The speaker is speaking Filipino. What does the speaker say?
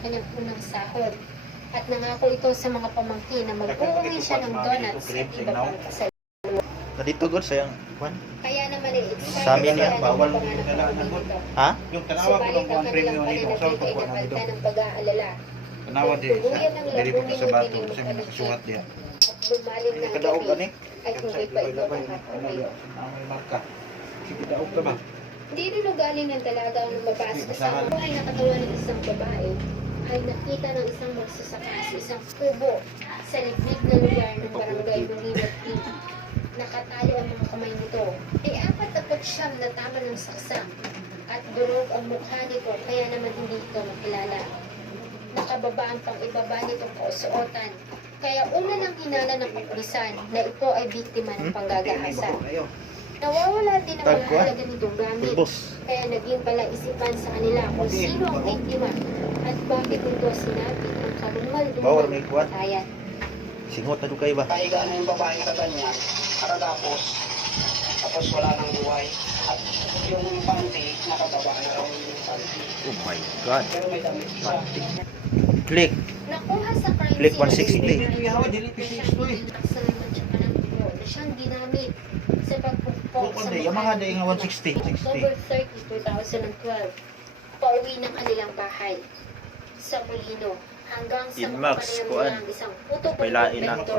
kanyang unang sahod. At nangako ito sa mga pamangkin na mag-uuwi siya ng donuts at iba pang kasal. Dito god sayang kwan. Kaya naman excited Sa amin sila yan, ng bawal mga panganap dito. Ha? Yung tanawa ko Subalit lang ang ang kanilang premium ni Bong Sol pananabik ay ko na napalitan dito. ng pag-aalala. Tanawa di Tuluyan ng diri po lagunin sa ng bato piling kasi may nakasuhat diha. at bumaling ng Kadaog gabi gani. ay hindi pa ito nakakauwi. May marka. Sige daog ka ba? Hindi rin ugali ng dalaga ang lumabas sa buhay na katawan ng isang babae ay nakita ng isang magsasaka sa isang kubo sa liblib na lugar ng barangay Lumiwat P. Nakatayo ang mga kamay nito. Ay 49 na tama ng saksak at durog ang mukha nito kaya naman hindi ito makilala. Nakababa ang pang-ibaba nitong kausuotan. Kaya una nang hinala ng kapulisan na ito ay biktima ng panggagahasa. Nawawala din ang mga halaga nitong gamit. Kaya naging palaisipan sa kanila kung sino ang biktima at bakit ito sinabi ng karumal-dumal Bawal may kuwan. patayan. Singot na dugay ba? Pahiga na yung babae sa kanya, karatapos, tapos wala nang buhay. At yung panty, nakababa na raw yung panty. Oh my god. Pero may damit siya. Click. Nakuha sa crime Click scene 160. Yawa dili na siyang inaksan at saka ng dugo na siyang ginamit sa pagpukpok sa Kundi yung mga day nga 160. October 30, 2012. Pauwi ng kanilang bahay sa Molino hanggang sa Inmax, makapanayan kuan. nila ang isang puto May lain na. vendor